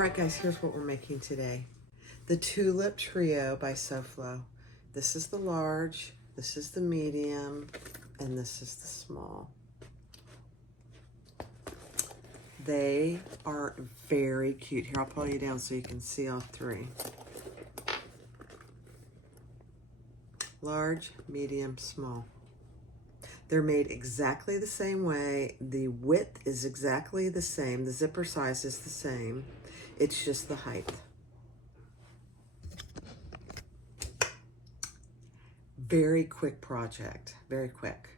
Alright guys, here's what we're making today. The Tulip Trio by SewFlo. This is the large, this is the medium, and this is the small. They are very cute. Here, I'll pull you down so you can see all three. Large, medium, small. They're made exactly the same way. The width is exactly the same. The zipper size is the same. It's just the height. Very quick project, very quick.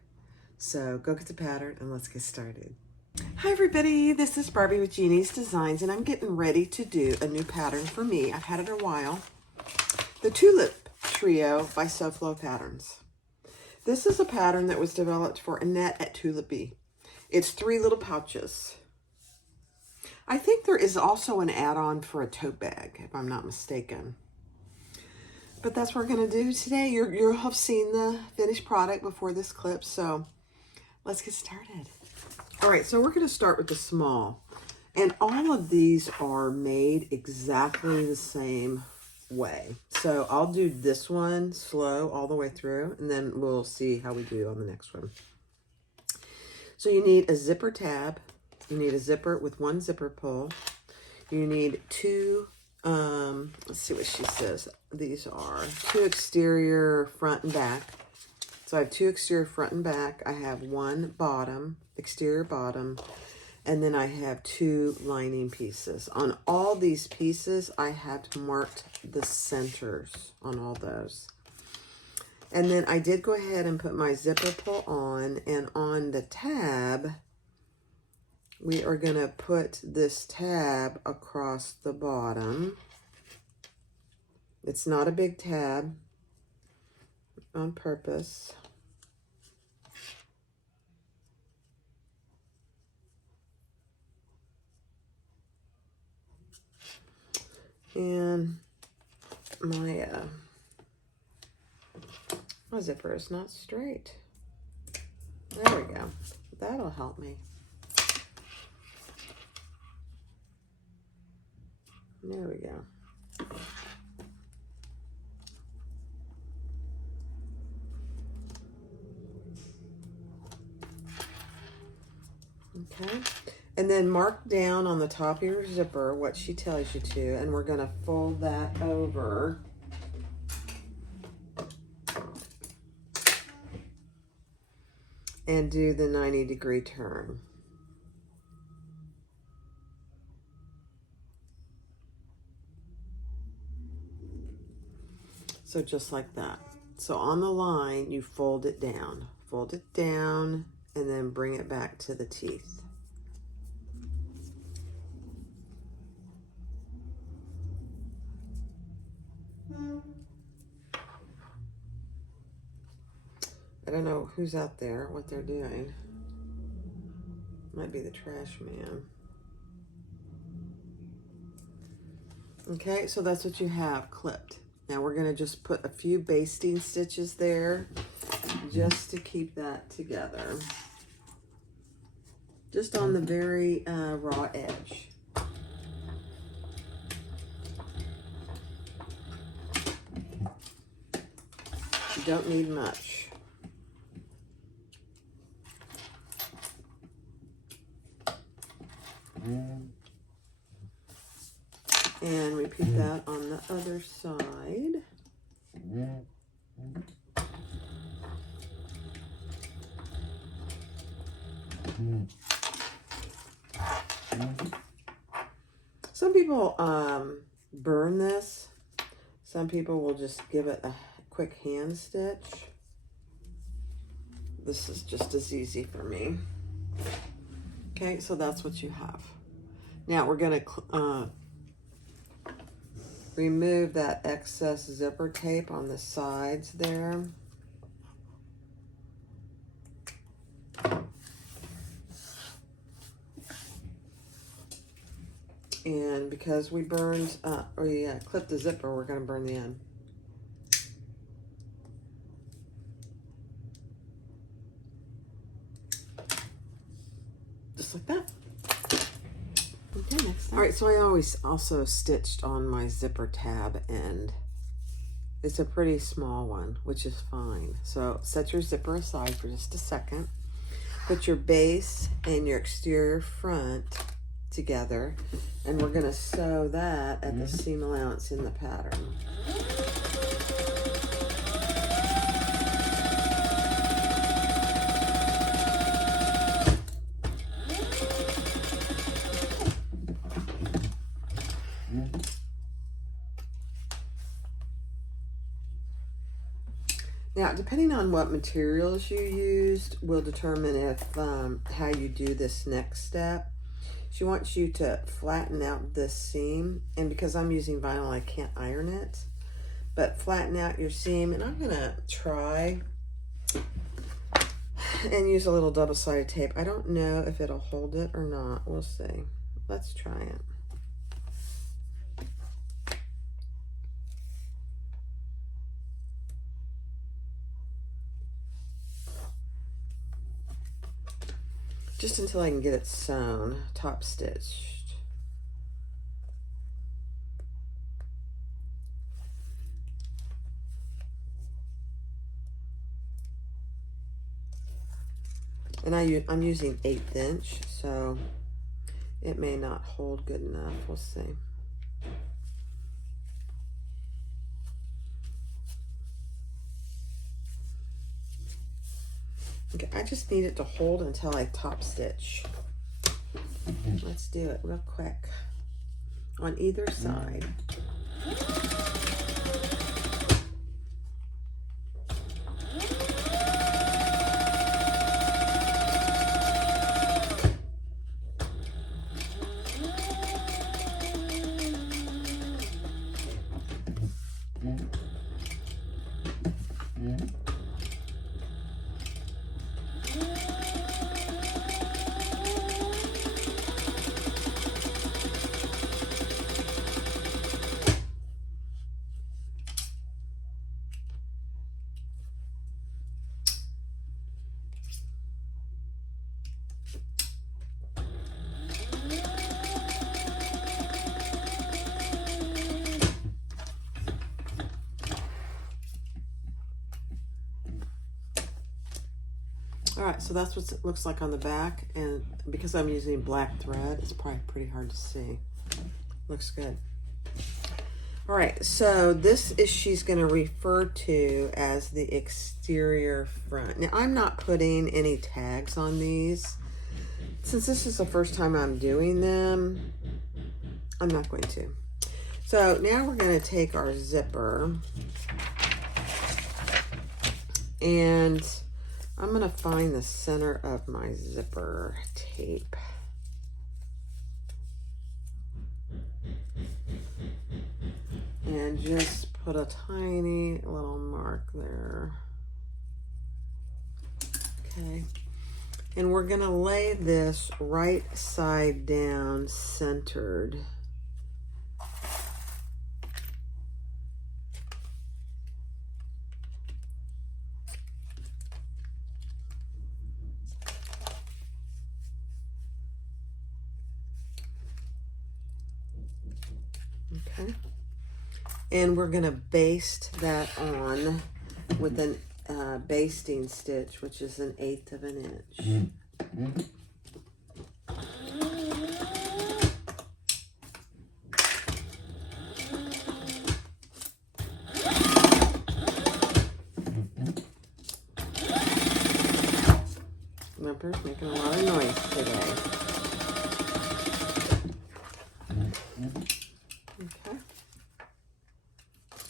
So go get the pattern and let's get started. Hi everybody, this is Barbie with Jeannie's Designs, and I'm getting ready to do a new pattern for me. I've had it a while. The Tulip Trio by SewFlo Patterns. This is a pattern that was developed for Annette at Tulip. It's 3 little pouches. I think there is also an add-on for a tote bag, if I'm not mistaken. But that's what we're going to do today. You'll have seen the finished product before this clip, so let's get started. All right, so we're going to start with the small. And all of these are made exactly the same way. So I'll do this one slow all the way through, and then we'll see how we do on the next one. So you need a zipper tab. You need a zipper with 1 zipper pull. You need 2, let's see what she says. These are 2 exterior front and back. So I have 2 exterior front and back. I have 1 bottom, exterior bottom, and then I have 2 lining pieces. On all these pieces, I have marked the centers on all those. And then I did go ahead and put my zipper pull on, and on the tab, we are going to put this tab across the bottom. It's not a big tab on purpose. And my zipper is not straight. There we go. That'll help me. There we go. Okay. And then mark down on the top of your zipper what she tells you to, and we're going to fold that over. And do the 90-degree turn. So just like that. So on the line, you fold it down, and then bring it back to the teeth. I don't know who's out there, what they're doing. Might be the trash man. Okay, so that's what you have clipped. Now we're going to just put a few basting stitches there just to keep that together. Just on the very raw edge. You don't need much. And repeat that on the other side. Some people burn this. Some people will just give it a quick hand stitch. This is just as easy for me. Okay, so that's what you have. Now we're going to remove that excess zipper tape on the sides there. And because we burned, clipped the zipper, we're going to burn the end. Just like that. Okay, next. All right, so I always also stitched on my zipper tab end. It's a pretty small one, which is fine. So set your zipper aside for just a second. Put your base and your exterior front together, and we're going to sew that at the seam allowance in the pattern. Now, depending on what materials you used will determine if how you do this next step. She wants you to flatten out this seam, and because I'm using vinyl, I can't iron it, but flatten out your seam, and I'm gonna try and use a little double-sided tape. I don't know if it'll hold it or not. We'll see. Let's try it. Just until I can get it sewn, top stitched. And I'm using 1/8 inch, so it may not hold good enough. We'll see. Okay, I just need it to hold until I top stitch. Let's do it real quick on either side. All right, so that's what it looks like on the back, and because I'm using black thread, it's probably pretty hard to see. Looks good. All right, so this is she's going to refer to as the exterior front. Now, I'm not putting any tags on these. Since this is the first time I'm doing them, I'm not going to. So now we're going to take our zipper, and I'm going to find the center of my zipper tape. And just put a tiny little mark there. Okay. And we're going to lay this right side down centered. Okay. And we're going to baste that on with an basting stitch, which is 1/8 of an inch. Lumber's making a lot of noise today. Okay.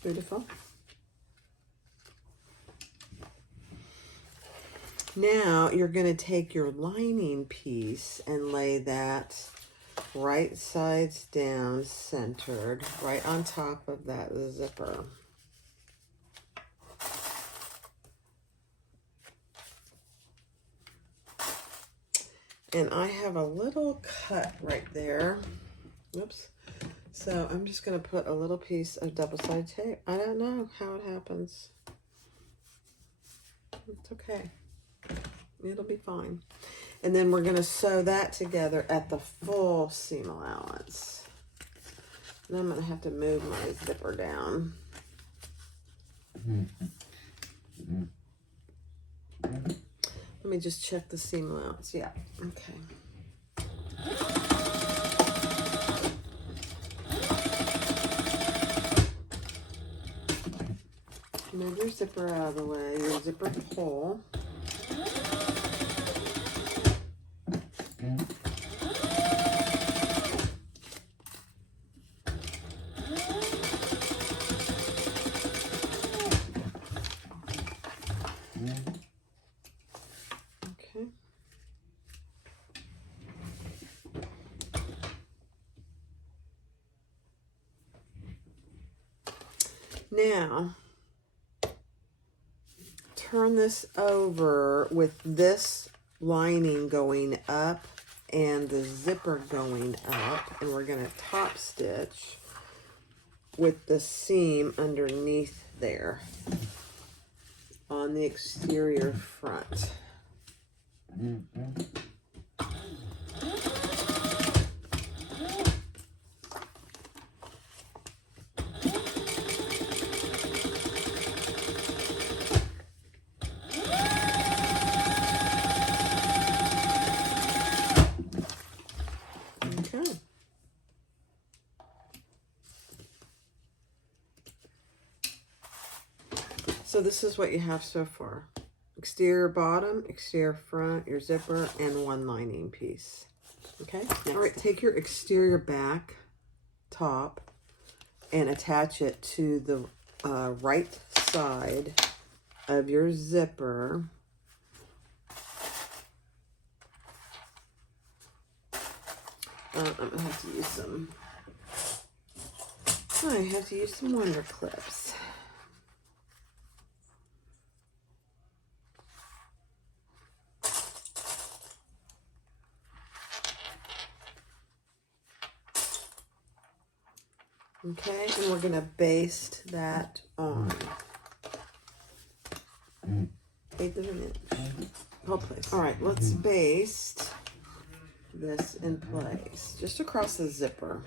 Beautiful. Now you're going to take your lining piece and lay that right sides down centered right on top of that zipper. And I have a little cut right there. Oops. So I'm just going to put a little piece of double-sided tape. I don't know how it happens. It's okay. It'll be fine. And then we're going to sew that together at the full seam allowance. And I'm gonna have to move my zipper down. Let me just check the seam allowance. Yeah, okay. Move your zipper out of the way, your zipper pull. Okay. Now, turn this over with this lining going up and the zipper going up, and we're going to top stitch with the seam underneath there on the exterior front. Okay. So this is what you have so far. Exterior bottom, exterior front, your zipper, and one lining piece. Okay? Next. All right, take your exterior back top and attach it to the right side of your zipper. I'm gonna have to use some. I have to use some wonder clips. Okay, and we're gonna baste that on 1/8 of an inch. Hold place. All right, let's baste this in place, just across the zipper.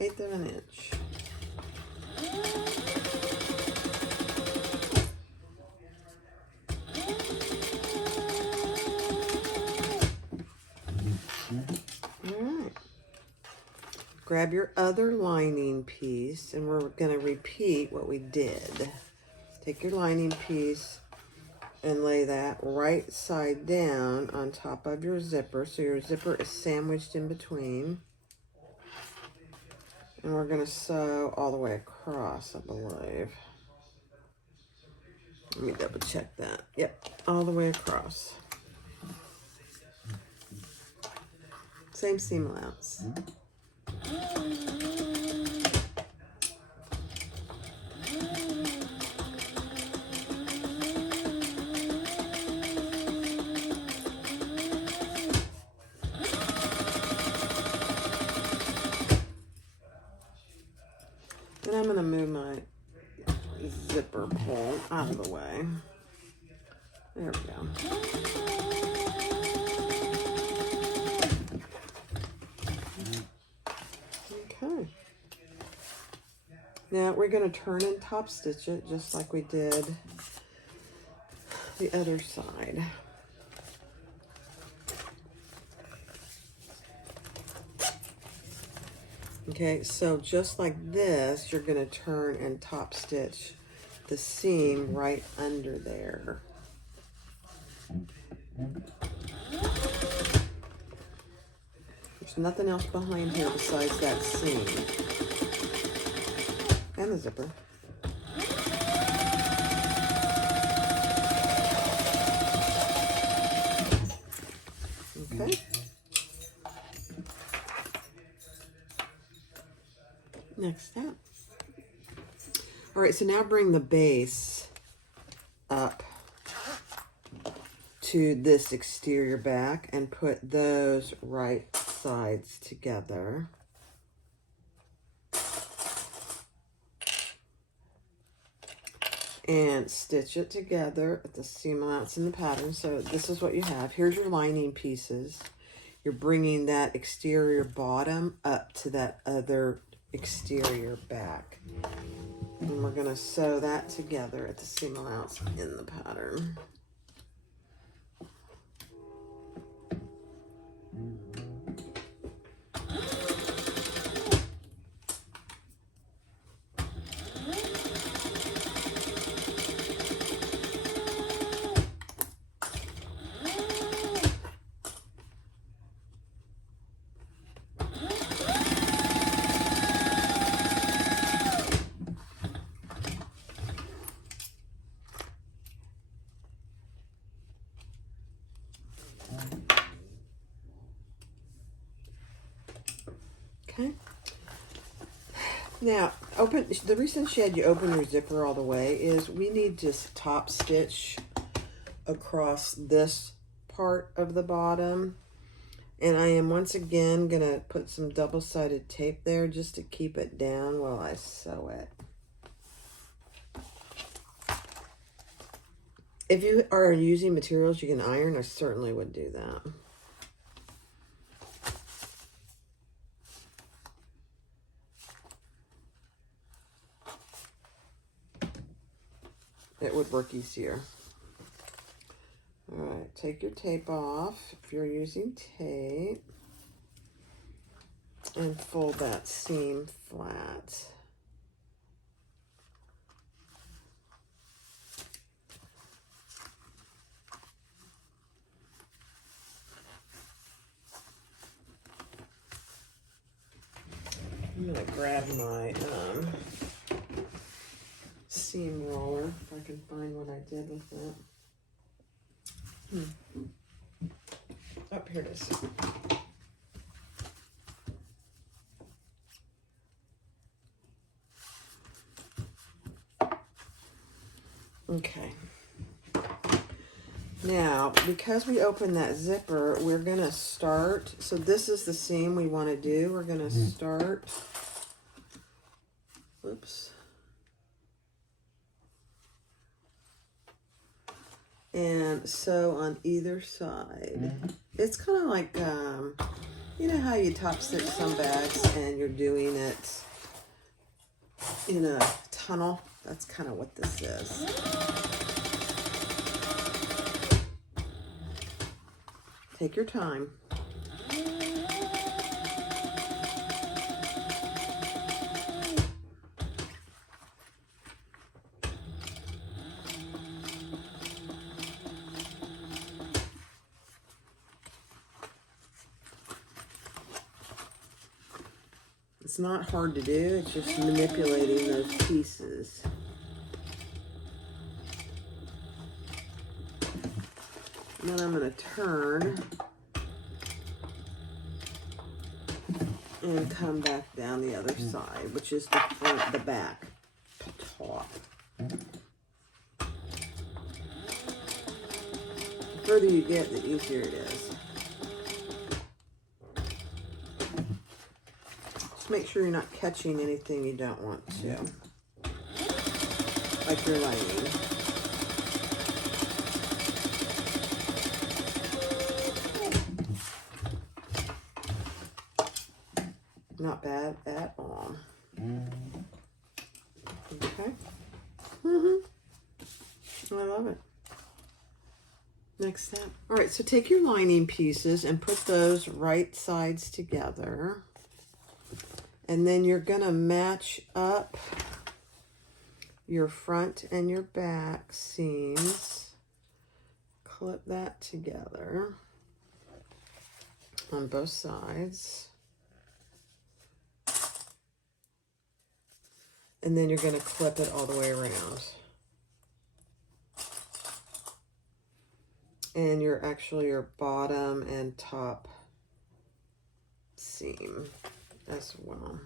Eighth of an inch. Grab your other lining piece, and we're going to repeat what we did. Take your lining piece and lay that right side down on top of your zipper, so your zipper is sandwiched in between. And we're going to sew all the way across, I believe. Let me double check that. Yep, all the way across. Same seam allowance. And I'm going to move my zipper pull out of the way. There we go. Okay. Now we're going to turn and top stitch it just like we did the other side. Okay, so just like this, you're going to turn and top stitch the seam right under there. There's nothing else behind here besides that seam. And the zipper. Okay. Next step. All right, so now bring the base up to this exterior back and put those right sides together. and stitch it together at the seam allowance in the pattern. So this is what you have. Here's your lining pieces. You're bringing that exterior bottom up to that other exterior back. And we're going to sew that together at the seam allowance in the pattern. Okay. Now, the reason she had you open your zipper all the way is we need to top stitch across this part of the bottom. And I am once again going to put some double-sided tape there just to keep it down while I sew it. If you are using materials you can iron, I certainly would do that. It would work easier. All right, take your tape off if you're using tape and fold that seam flat. I'm gonna grab my seam roller if I can find what I did with it. Oh, here it is. Okay. Now, because we opened that zipper, we're going to start. So this is the seam we want to do. We're going to start. Whoops. And sew on either side. It's kind of like, you know how you top stitch some bags and you're doing it in a tunnel? That's kind of what this is. Take your time. It's not hard to do, it's just manipulating those pieces. And then I'm going to turn and come back down the other side, which is the front, the back, top. The further you get, the easier it is. Just make sure you're not catching anything you don't want to, like your lining. Not bad at all. Okay. I love it. Next step. All right, so take your lining pieces and put those right sides together. And then you're going to match up your front and your back seams. Clip that together on both sides. And then you're going to clip it all the way around. And your bottom and top seam as well.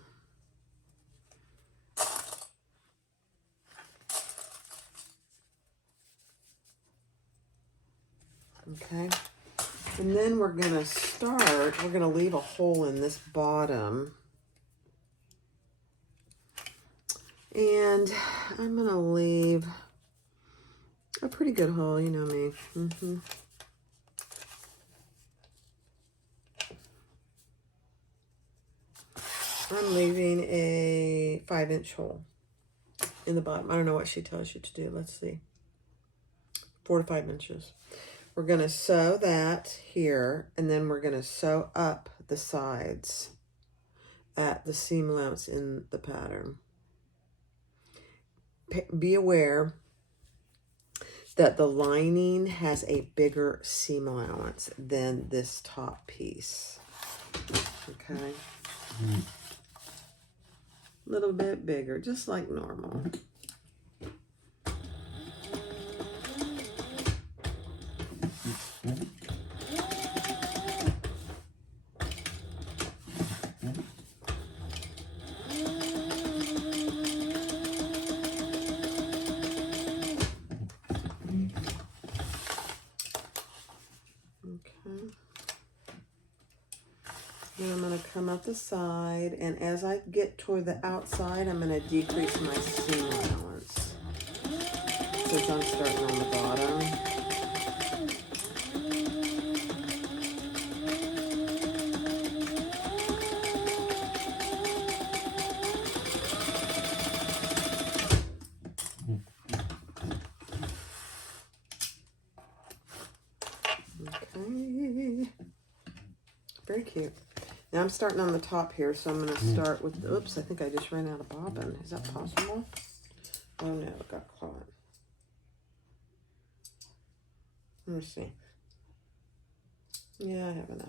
Okay. And then we're going to start, we're going to leave a hole in this bottom. And I'm going to leave A pretty good haul, you know me. I'm leaving a 5-inch hole in the bottom. I don't know what she tells you to do. Let's see. 4 to 5 inches. We're going to sew that here, and then we're going to sew up the sides at the seam allowance in the pattern. Be aware that the lining has a bigger seam allowance than this top piece. Okay? A little bit bigger, just like normal. Then I'm going to come up the side, and as I get toward the outside, I'm going to decrease my seam allowance. Since I'm starting on the bottom. Okay. Very cute. Now I'm starting on the top here, so I'm going to start with, oops, I think I just ran out of bobbin. Is that possible? Oh no, it got caught. Let me see. Yeah, I have enough.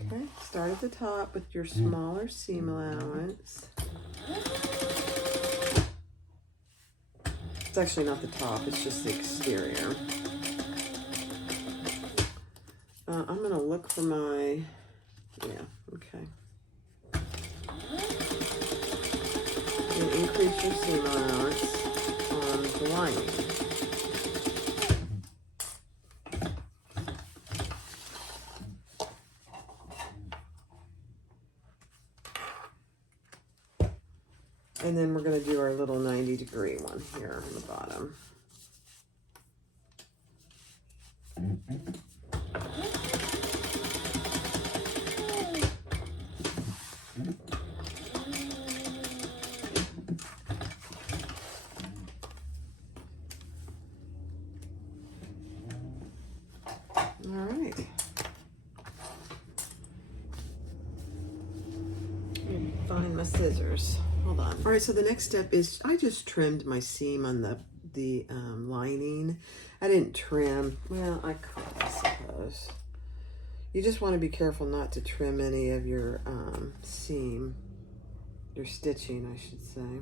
Okay, start at the top with your smaller seam allowance. It's actually not the top, it's just the exterior. I'm going to look for my, yeah, okay. And increase your seam allowance on the lining. And then we're going to do our little 90-degree one here on the bottom. All right. Find my scissors. Hold on. All right, so the next step is I just trimmed my seam on the lining. I didn't trim. Well, I could, I suppose. You just want to be careful not to trim any of your seam, your stitching, I should say.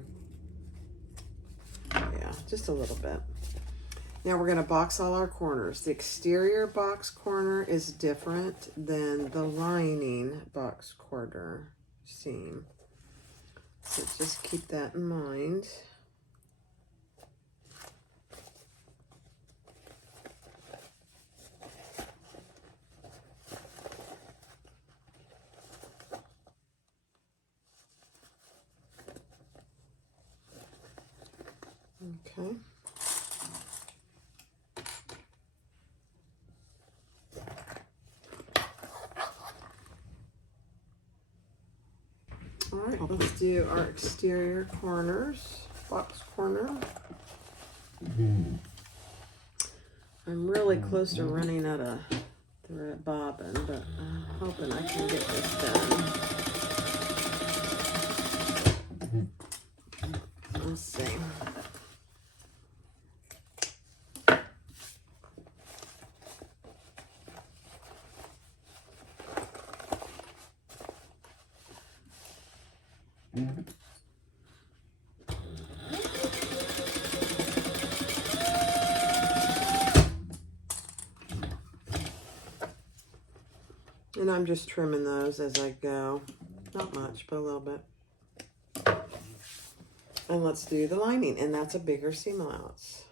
Yeah, just a little bit. Now we're going to box all our corners. The exterior box corner is different than the lining box corner seam. So just keep that in mind. Okay. All right, let's do our exterior corners, box corner. I'm really close to running out of thread bobbin, but I'm hoping I can get this done. Let's see. And I'm just trimming those as I go. Not much, but a little bit. And let's do the lining, and that's a bigger seam allowance.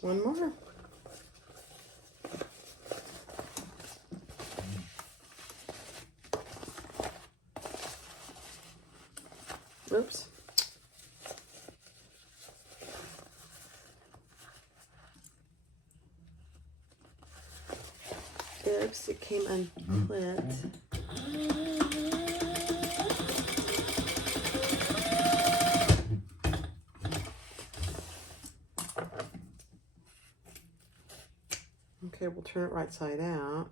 One more. Oops. Oops, it came unclipped. Okay, we'll turn it right side out.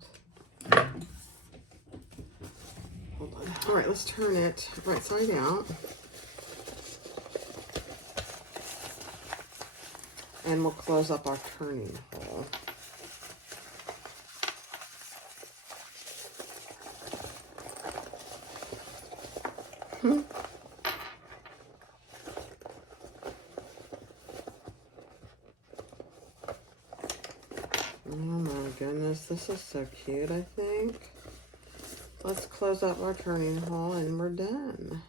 Hold on. All right, let's turn it right side out. And we'll close up our turning hole. Oh my goodness, this is so cute, I think. Let's close up our turning hole and we're done.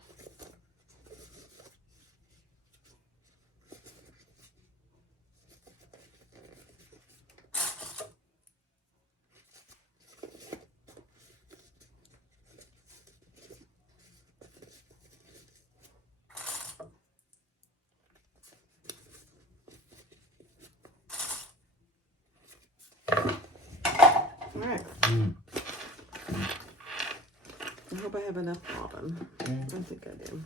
All right. I hope I have enough bobbin. I think I do.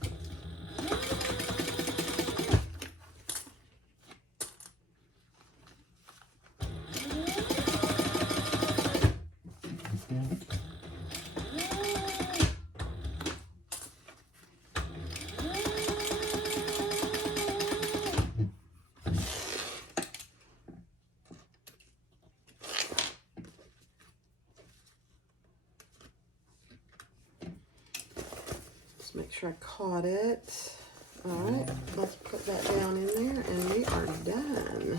Make sure I caught it. All right, let's put that down in there and we are done.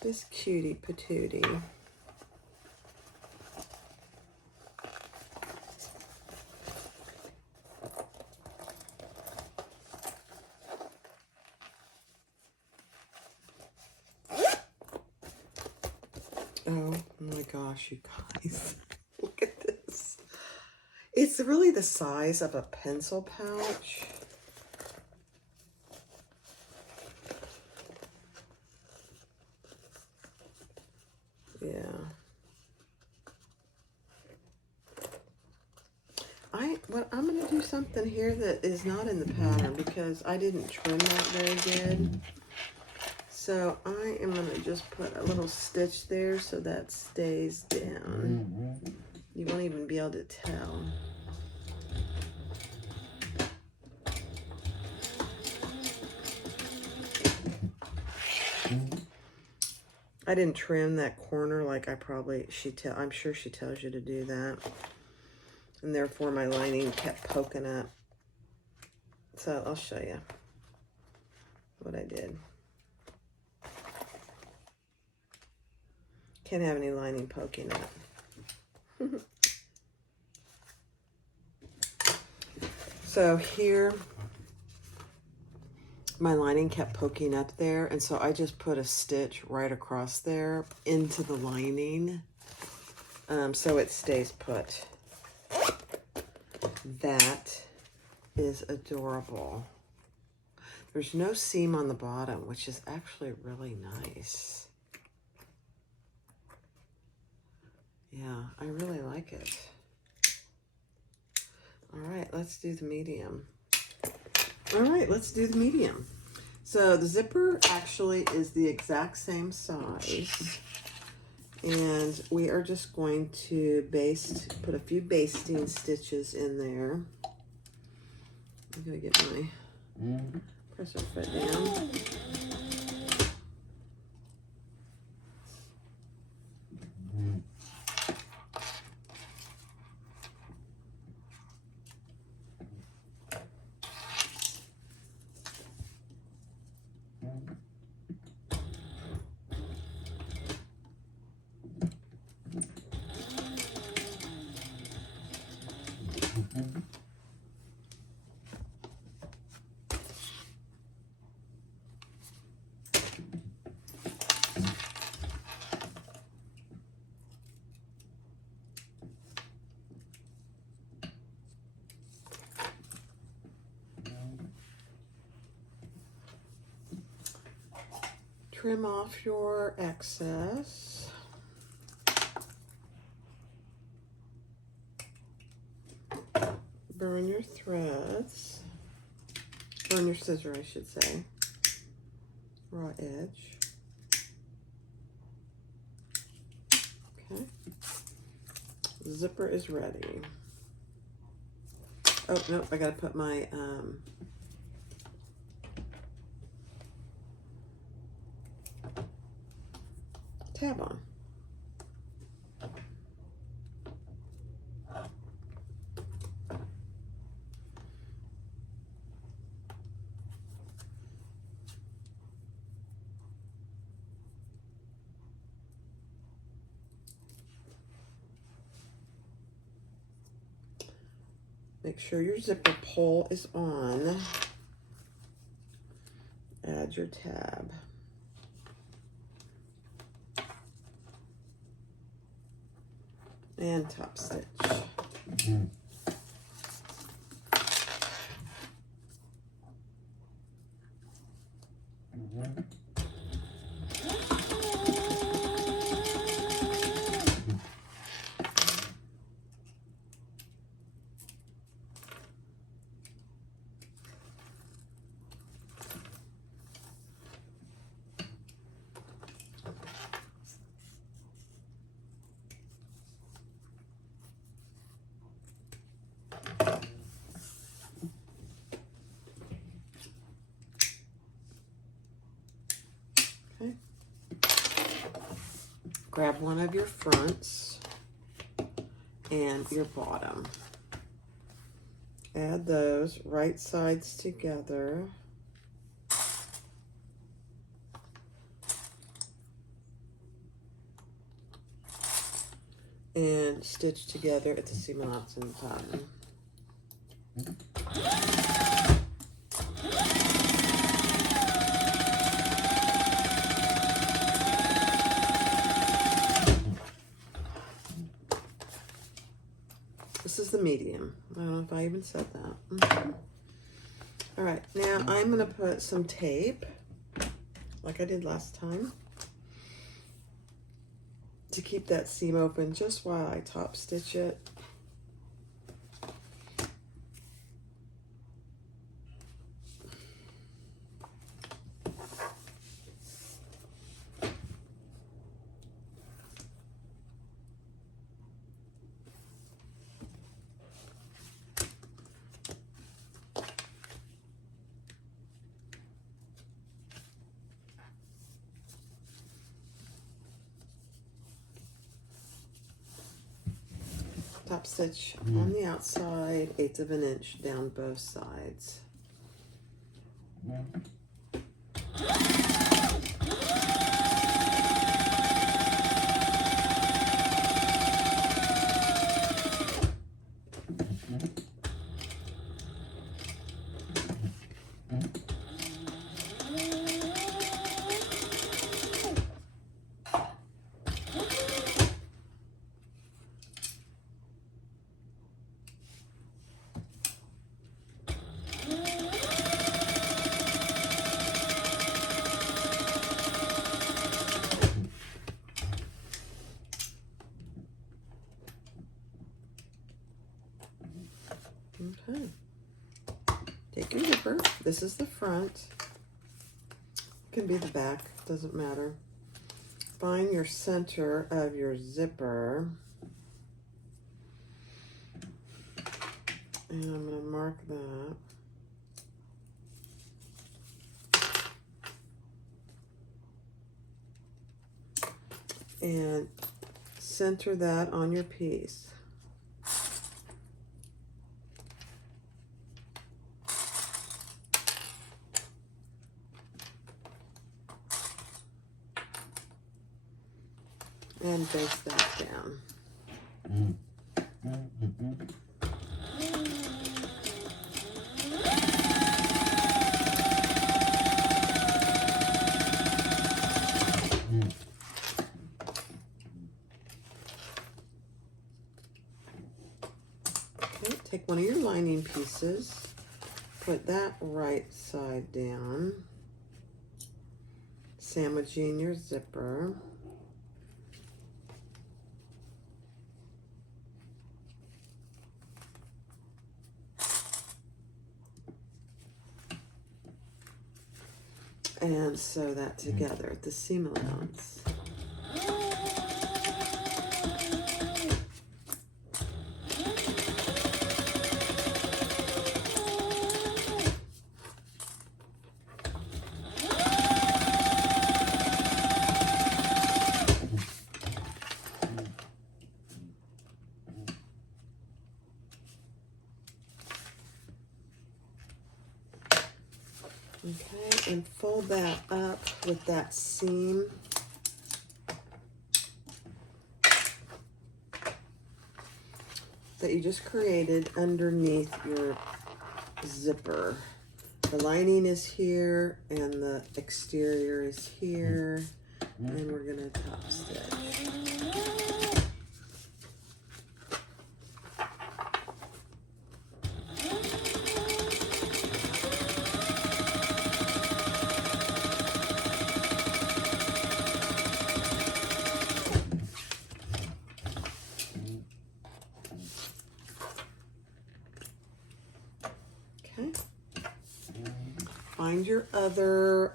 This cutie patootie. Oh my gosh, you guys. Look at this. It's really the size of a pencil pouch. Yeah. I'm going to do something here that is not in the pattern because I didn't trim that very good. So I am going to just put a little stitch there so that stays down. You won't even be able to tell. I didn't trim that corner like I'm sure she tells you to do that. And therefore my lining kept poking up. So I'll show you what I did. Can't have any lining poking up. So here, my lining kept poking up there, and so I just put a stitch right across there into the lining, so it stays put. That is adorable. There's no seam on the bottom, which is actually really nice. Yeah, I really like it. All right, let's do the medium. All right, let's do the medium. So the zipper actually is the exact same size. And we are just going to put a few basting stitches in there. I'm gonna get my presser foot down. Trim off your excess. Burn your threads. Burn your scissor, I should say. Raw edge. Okay. Zipper is ready. Oh, nope, I gotta put my tab on. Make sure your zipper pull is on. Add your tab. And top stitch. Okay. Grab one of your fronts and your bottom. Add those right sides together. And stitch together at the seam allowance in the bottom. This is the medium. I don't know if I even said that. All right, now I'm gonna put some tape, like I did last time, to keep that seam open just while I top stitch it. Top stitch on the outside, 1/8 of an inch down both sides. Okay. Take your zipper. This is the front. Can be the back, doesn't matter. Find your center of your zipper. And I'm going to mark that. And center that on your piece. And base that down. Okay, take one of your lining pieces, put that right side down, sandwiching your zipper. And sew that together at the seam allowance. Okay, and fold that up with that seam. That you just created underneath your zipper. The lining is here and the exterior is here, and we're gonna top stitch. Find your other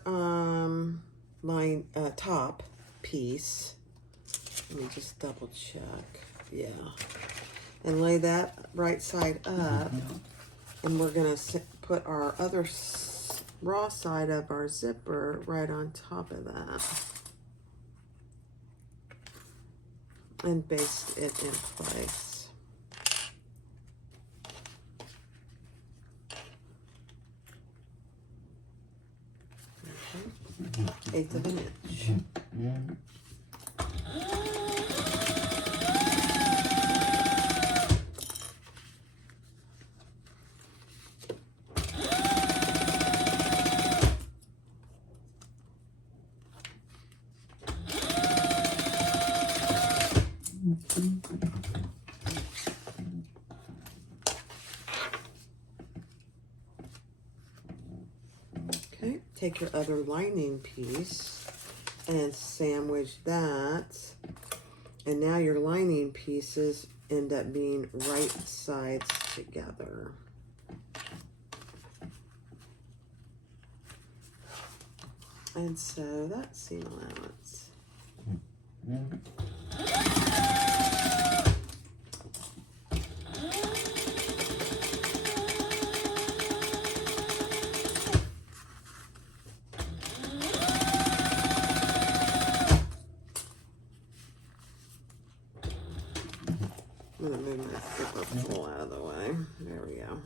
top piece. Let me just double check. Yeah. And lay that right side up. And we're going to put our other raw side of our zipper right on top of that. And baste it in place. Eighth of an inch. Okay, take your other lining piece and sandwich that. And now your lining pieces end up being right sides together. And sew that seam allowance. I'm going to move my zipper pull out of the way. There we go.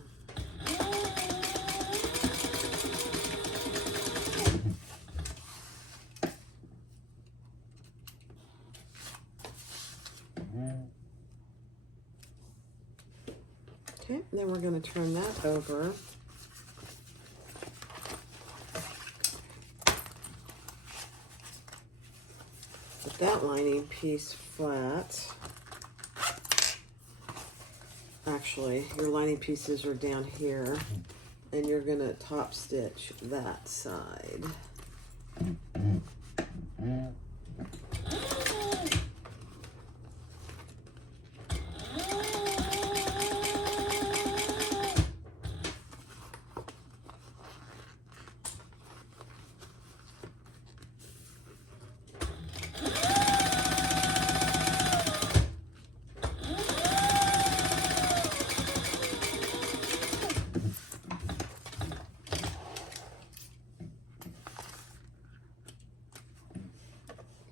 Okay, then we're going to turn that over. Put that lining piece flat. Actually, your lining pieces are down here, and you're going to top stitch that side.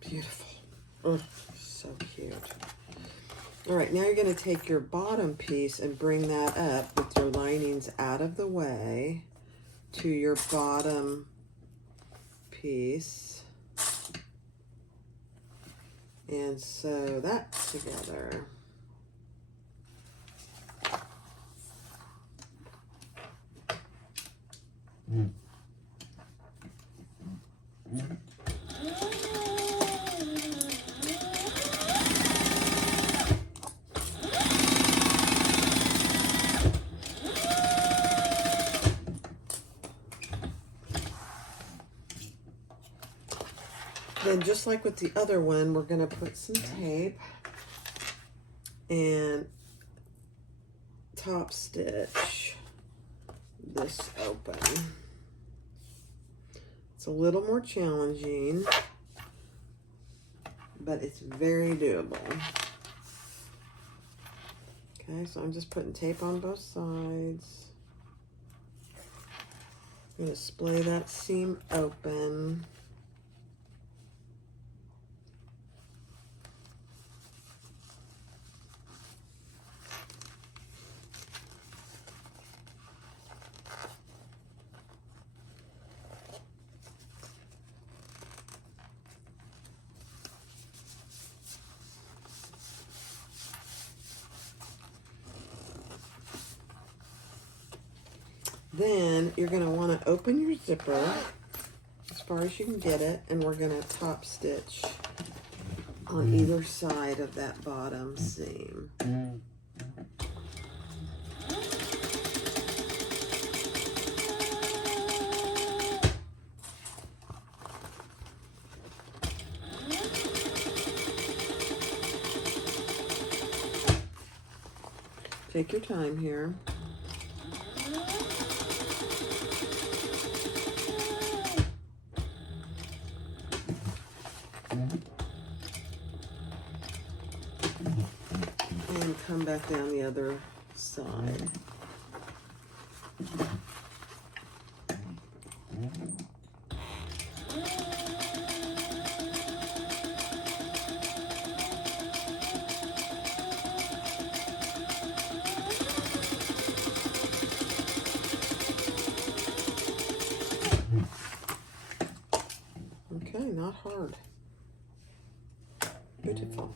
Beautiful. Oh, so cute. All right, now you're going to take your bottom piece and bring that up with your linings out of the way to your bottom piece. And sew that together. Then just like with the other one, we're going to put some tape and top stitch this open. It's a little more challenging, but it's very doable. Okay, so I'm just putting tape on both sides. I'm going to splay that seam open. Then you're going to want to open your zipper as far as you can get it, and we're going to top stitch on either side of that bottom seam. Take your time here. And come back down the other side. Okay, not hard. Beautiful.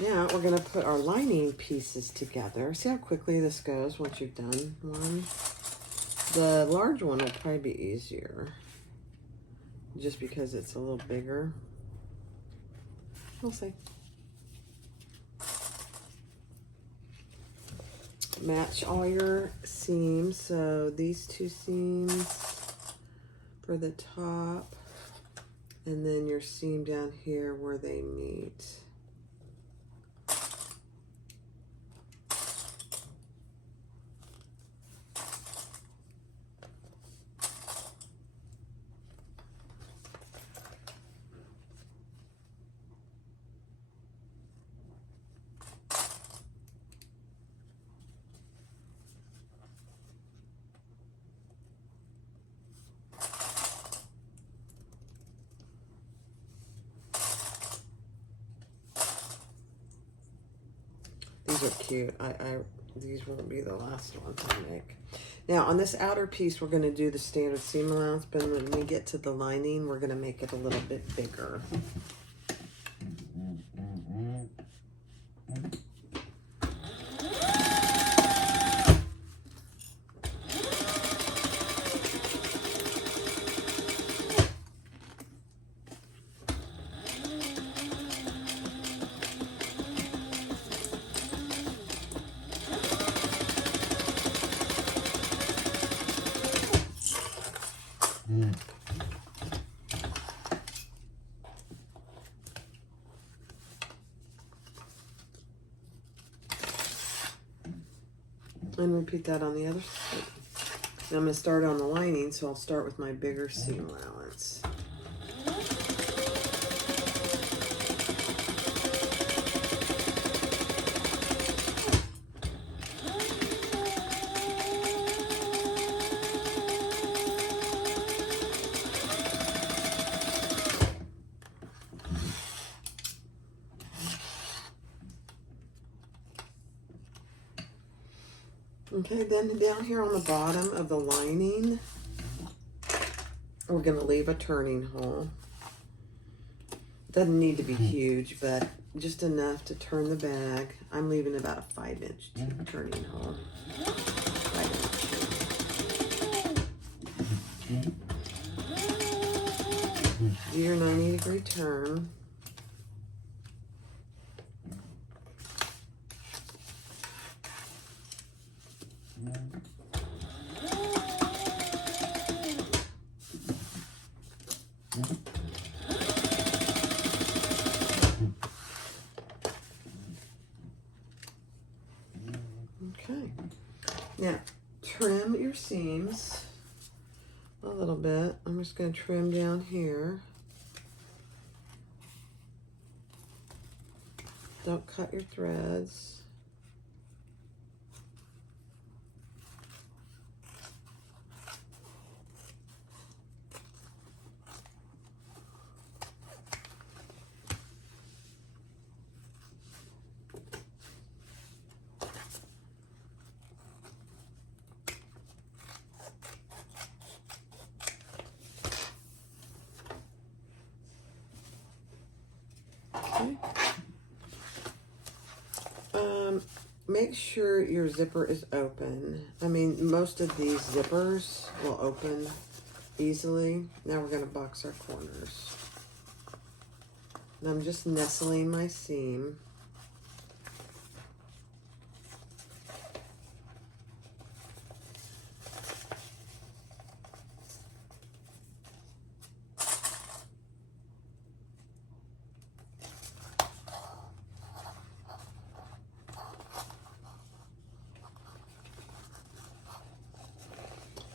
Now we're going to put our lining pieces together. See how quickly this goes once you've done one? The large one will probably be easier, just because it's a little bigger. We'll see. Match all your seams. So these two seams for the top, and then your seam down here where they meet. These are cute. These won't be the last ones I make. Now on this outer piece, we're going to do the standard seam allowance, but when we get to the lining, we're going to make it a little bit bigger. And repeat that on the other side. Now I'm going to start on the lining, so I'll start with my bigger seam allowance. Okay, then down here on the bottom of the lining, we're going to leave a turning hole. Doesn't need to be huge, but just enough to turn the bag. I'm leaving about a 5-inch turning hole. 5 inch. Do your 90-degree turn. Okay, now trim your seams a little bit. I'm just going to trim down here. Don't cut your threads. Okay. Make sure your zipper is open. I mean, most of these zippers will open easily. Now we're going to box our corners. And I'm just nestling my seam.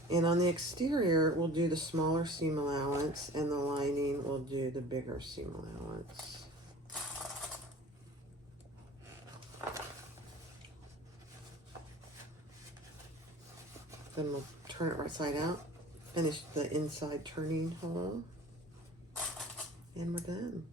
And on the exterior, we'll do the smaller seam allowance, and the lining will do the bigger seam allowance. Then we'll turn it right side out, finish the inside turning hole, and we're done.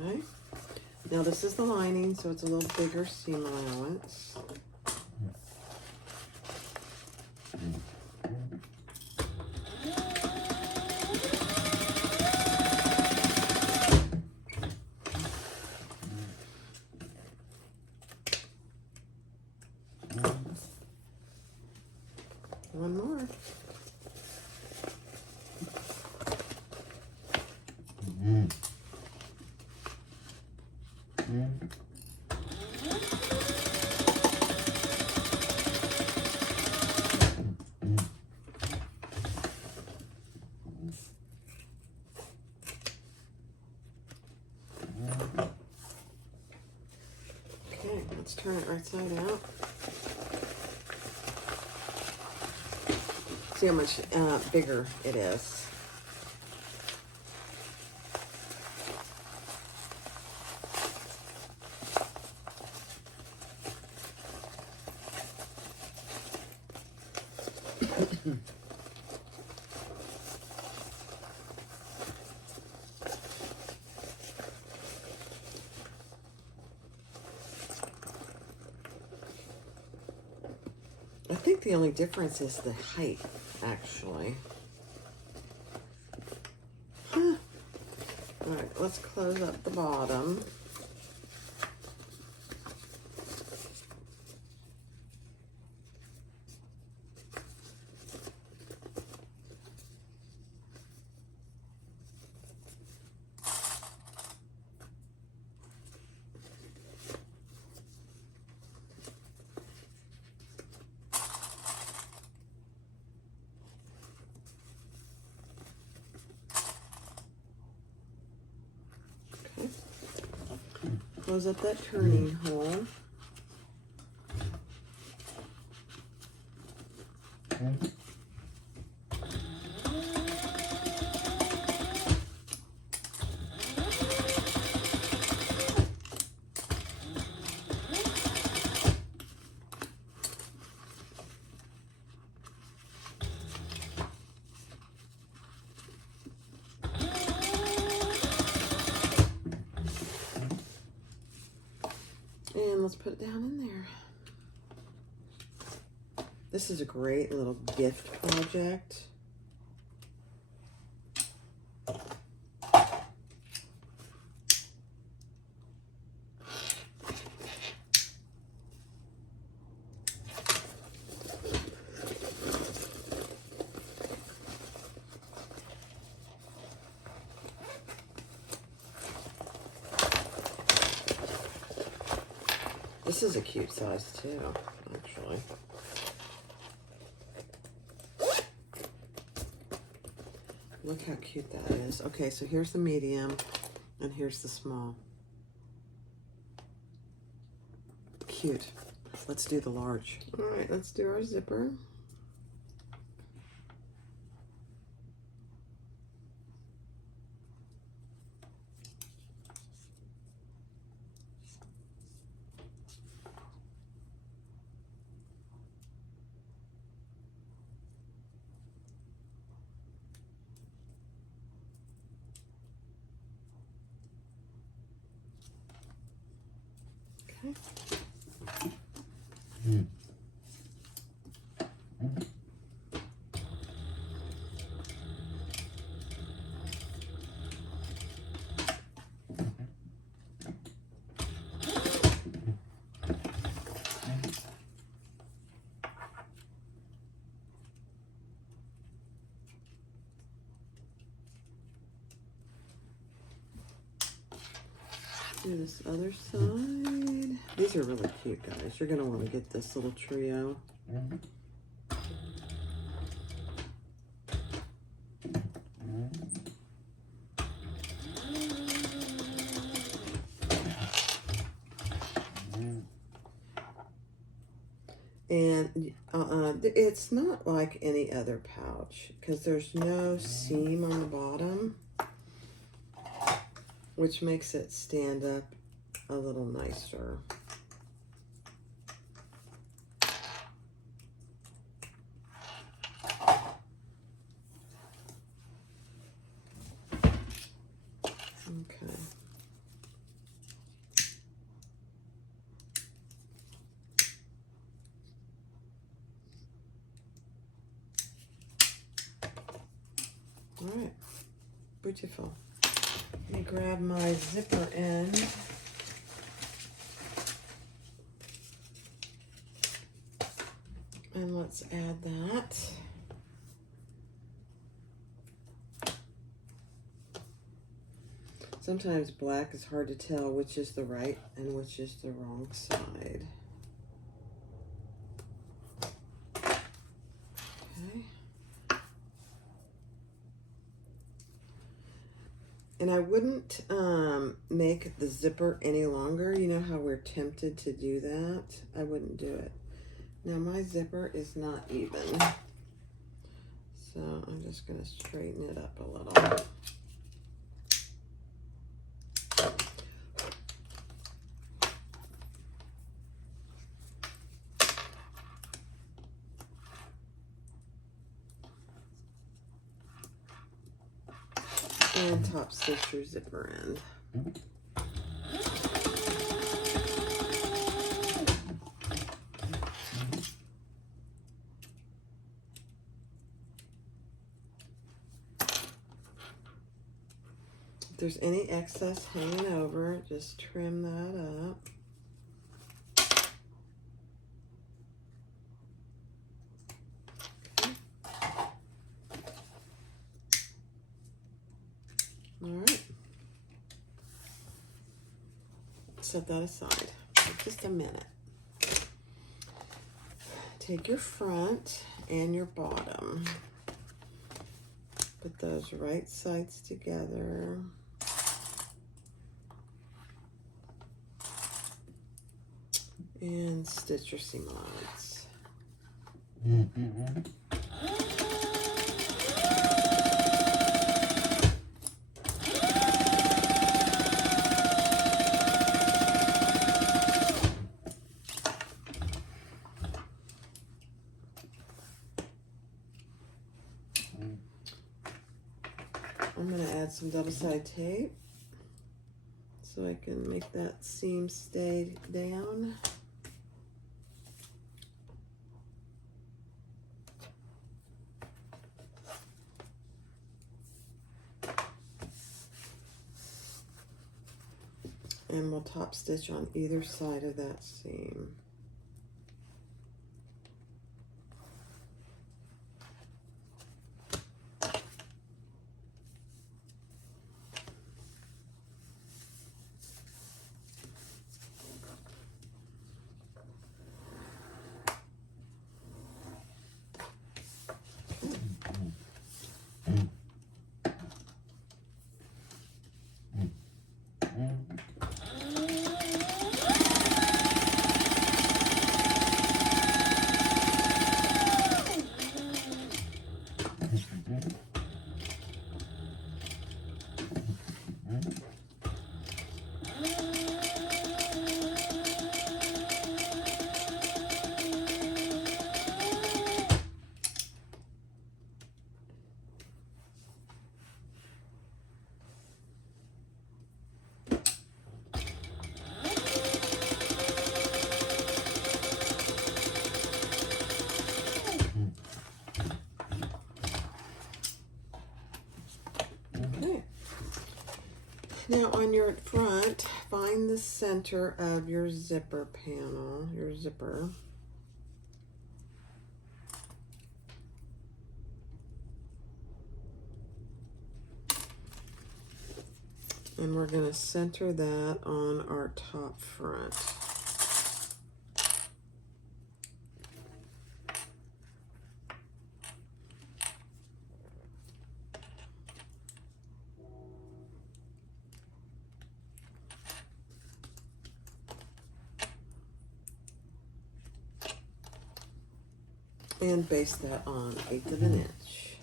Okay. Now this is the lining, so it's a little bigger seam allowance. One more. Okay, let's turn it right side out. See how much bigger it is. I think the only difference is the height, actually. Huh. All right, let's close up the bottom. close up that turning hole. And let's put it down in there. This is a great little gift project. This is a cute size too, actually. Look how cute that is. Okay, so here's the medium and here's the small. Cute. Let's do the large. All right, let's do our zipper. Okay. Do this other side. These are really cute, guys. You're going to want to get this little trio. And it's not like any other pouch because there's no seam on the bottom, which makes it stand up a little nicer. Okay. All right, beautiful. Let me grab my zipper end. And let's add that. Sometimes black is hard to tell which is the right and which is the wrong side. Okay. And I wouldn't make the zipper any longer. You know how we're tempted to do that? I wouldn't do it. Now my zipper is not even. So I'm just going to straighten it up a little. And top stitch your zipper end. If there's any excess hanging over, just trim that up. All right. Set that aside for just a minute. Take your front and your bottom. Put those right sides together. and stitch your seam allowance. I'm going to add some double-sided tape so I can make that seam stay down. And we'll top stitch on either side of that seam. Now on your front, find the center of your zipper panel, your zipper. And we're going to center that on our top front. And baste that on 1/8 of an inch.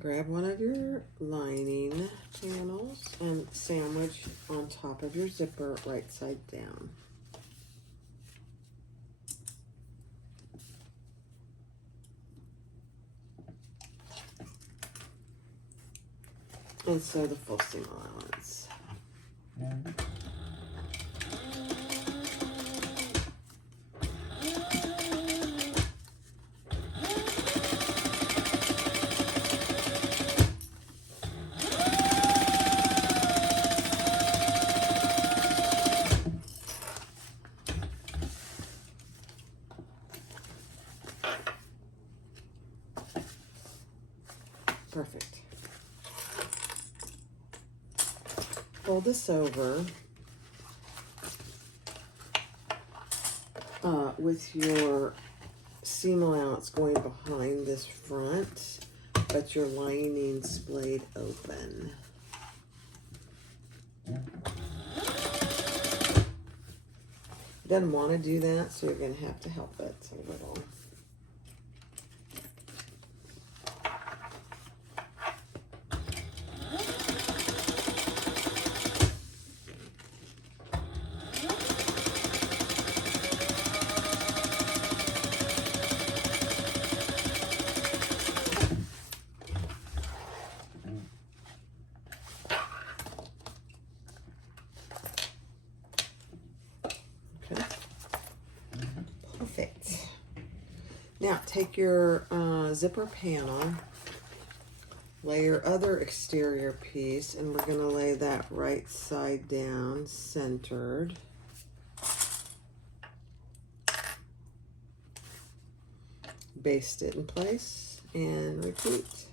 Grab one of your lining panels and sandwich on top of your zipper right side down. And sew the full seam allowance. Perfect. Fold this over with your seam allowance going behind this front, but your lining splayed open. It doesn't want to do that, so you're going to have to help it a little. Okay. Perfect. Now take your zipper panel, lay your other exterior piece, and we're going to lay that right side down, centered. Baste it in place and repeat.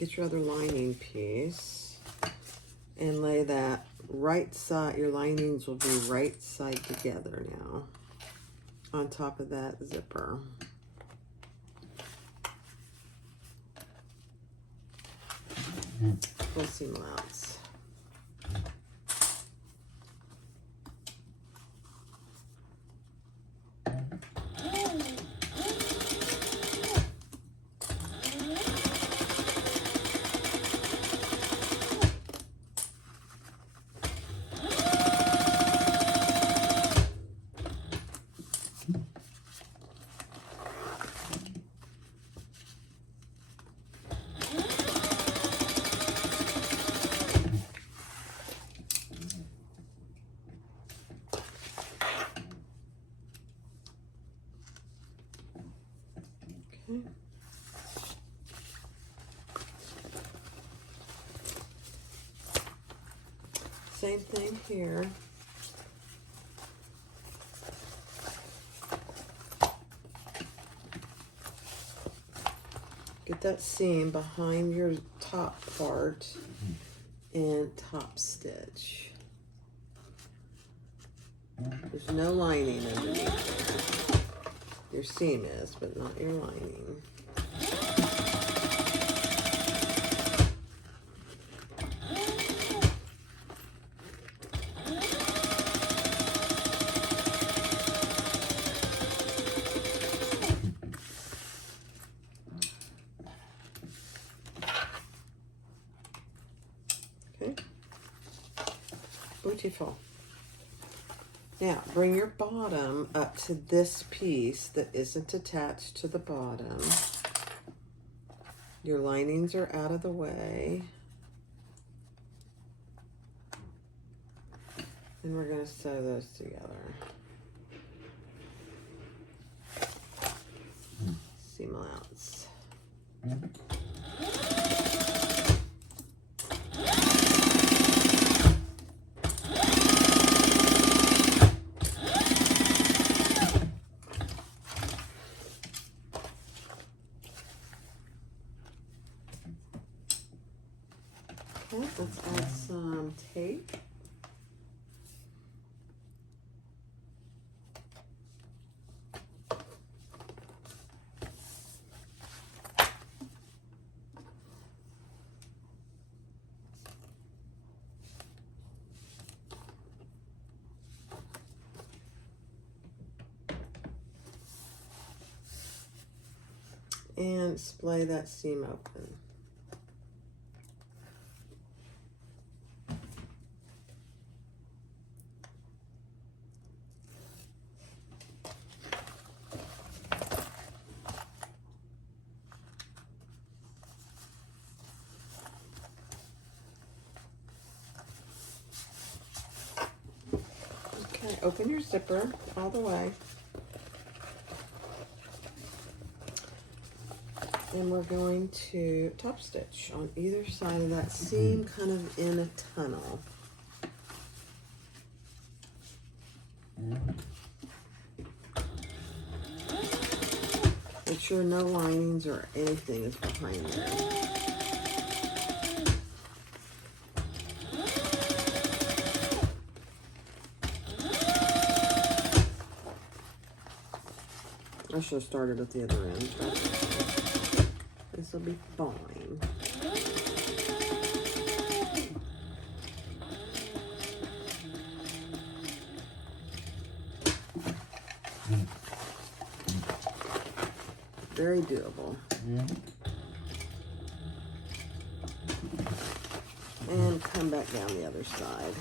get your other lining piece and lay that right side. Your linings will be right side together now on top of that zipper. Full seam allowance. Same thing here. Get that seam behind your top part and top stitch. There's no lining underneath there. Your seam is, but not your lining. Okay. Beautiful. Now, bring your bottom up to this piece that isn't attached to the bottom. Your linings are out of the way. And we're going to sew those together. Seam allowance. Okay, let's add some tape. And splay that seam open. Okay, open your zipper all the way. And we're going to top stitch on either side of that seam, kind of in a tunnel. Make sure no linings or anything is behind there. I should have started at the other end. This will be fine. Very doable. And come back down the other side.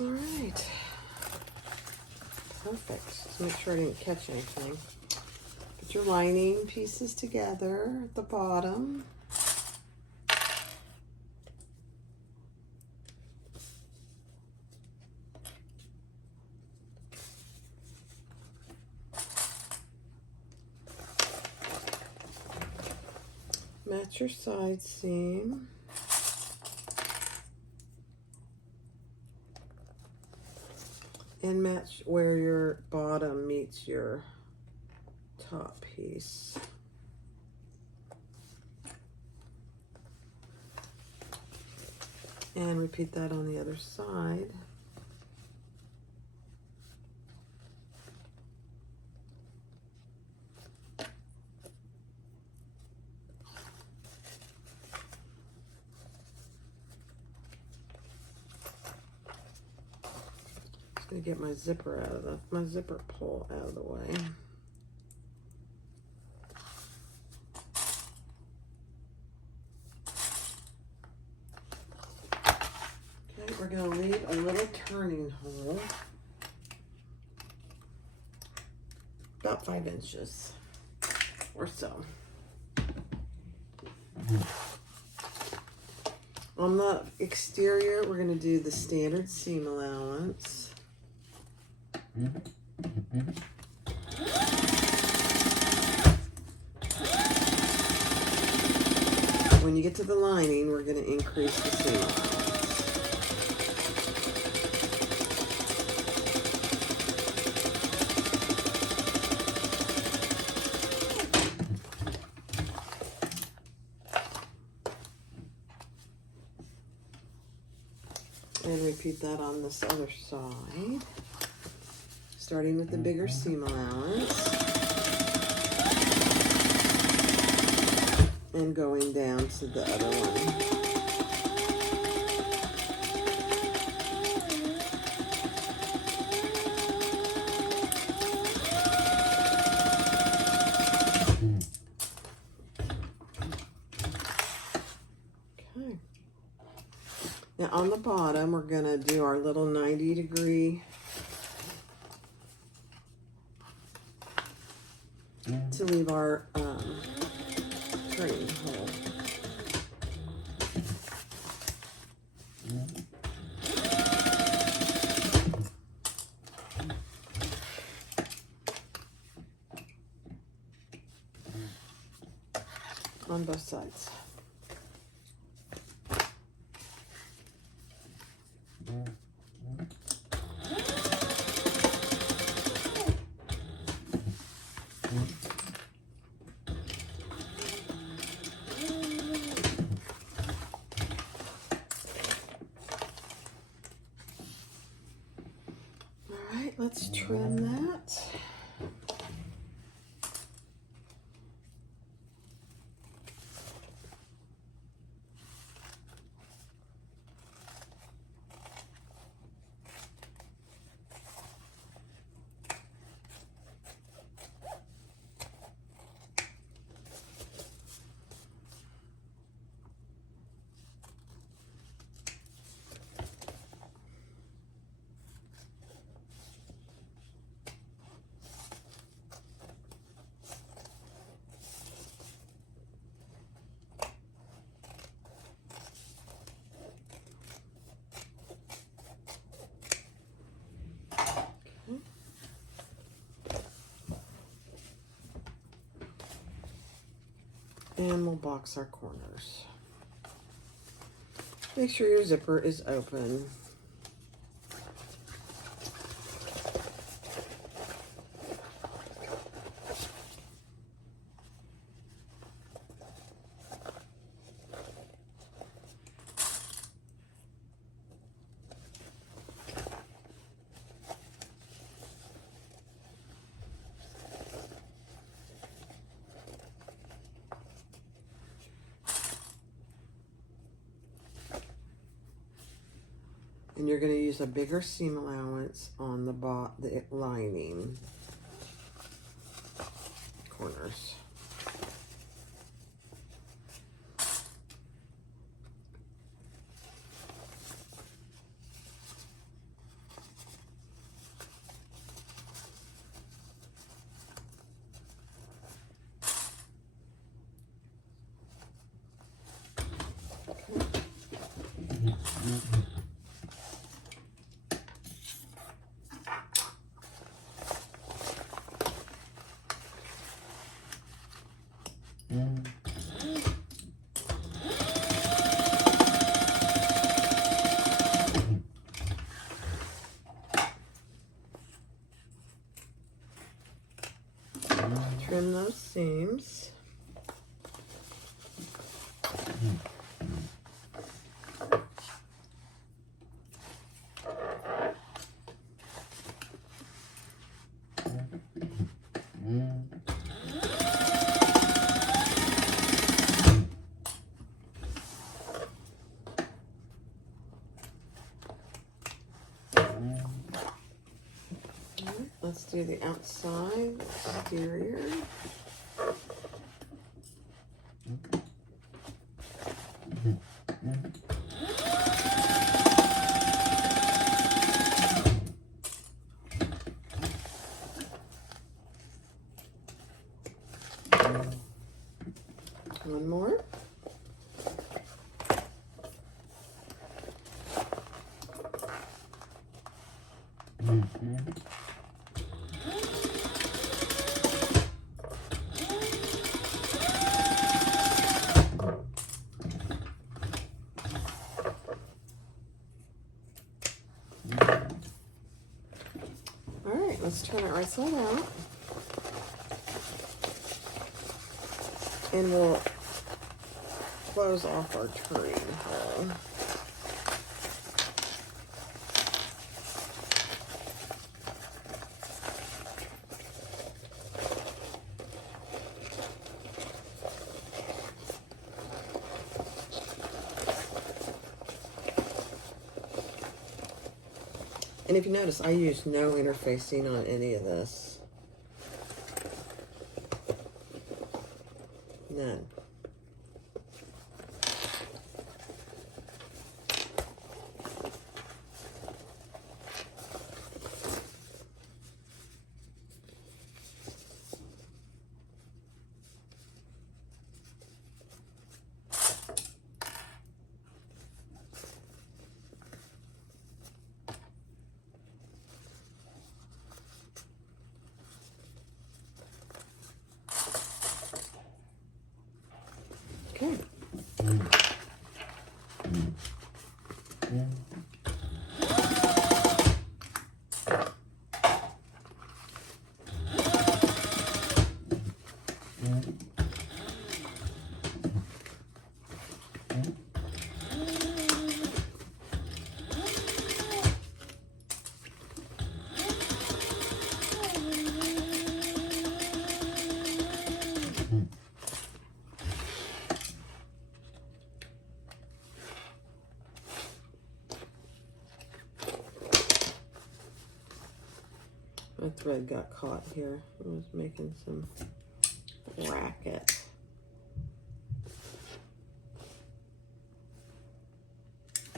All right, perfect. Just make sure I didn't catch anything. Put your lining pieces together at the bottom. match your side seam. And match where your bottom meets your top piece. And repeat that on the other side. Just gonna get my zipper out of my zipper pull out of the way. Okay, we're gonna leave a little turning hole, about 5 inches or so. On the exterior, we're going to do the standard seam allowance. When you get to the lining, we're going to increase the seam allowance. And repeat that on this other side, starting with the bigger seam allowance and going down to the other one. Now on the bottom, we're going to do our little 90-degree to leave our turning hole. On both sides. Let's trim that. And we'll box our corners. Make sure your zipper is open. And you're going to use a bigger seam allowance on the lining corners. let's do the outside exterior. One more. All right, let's turn it right side out. And we'll close off our turning hole. And if you notice, I use no interfacing on any of this. None. Okay. My thread got caught here. I was making some racket.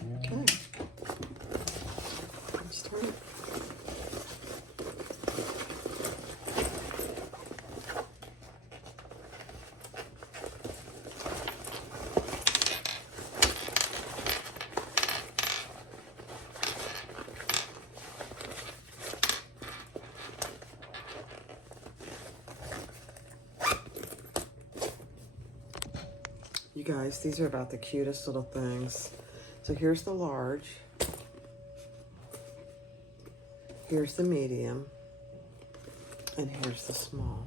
Okay. Let's turn it. You guys, these are about the cutest little things. So here's the large. Here's the medium. And here's the small.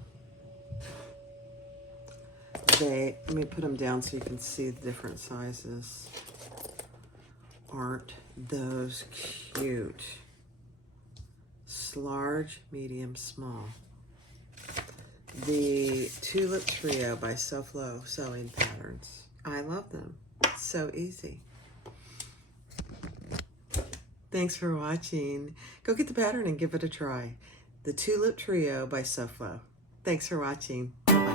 Let me put them down so you can see the different sizes. Aren't those cute? Large, medium, small. The Tulip Trio by SewFlo Sewing Patterns. I love them. It's so easy. Thanks for watching. Go get the pattern and give it a try. The Tulip Trio by SewFlo. Thanks for watching. Bye-bye.